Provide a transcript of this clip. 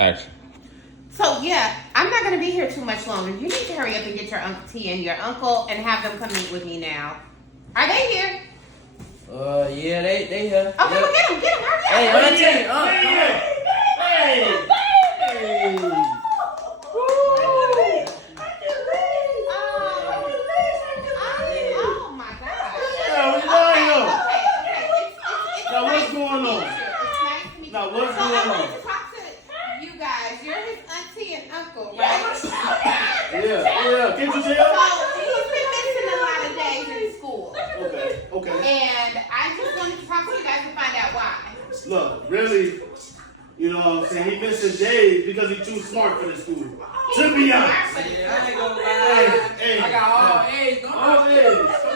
Action. So yeah, I'm not gonna be here too much longer. You need to hurry up and get your auntie and your uncle and have them come meet with me now. Are they here? Yeah, they here. Okay, well, get them, hurry up. Hey, auntie, Oh my God. Yeah, we lying though. Okay. Now what's going on? It's nice to meet you. Now what's So I going wanted on? to talk to you guys. You're his auntie and uncle, right? Yeah. Can't you So tell? he's been missing a lot of days in school. Okay. And I just wanted to talk to you guys to find out why. Look, really, you know what I'm saying? He missing days because he's too smart for this school. To be honest. I ain't gonna lie. Hey, I got all A's. all A's.